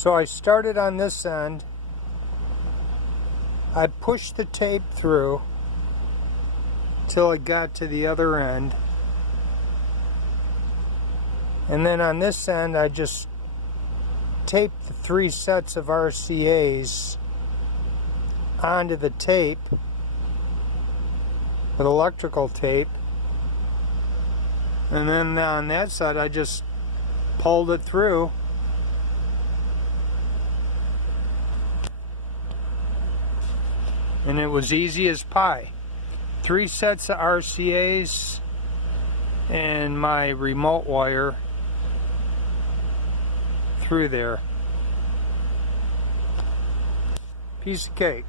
So I started on this end. I pushed the tape through till it got to the other end. And then on this end, I just taped the 3 sets of RCAs onto the tape with electrical tape. And then on that side, I just pulled it through. And it was easy as pie. 3 sets of RCAs and my remote wire through there. Piece of cake.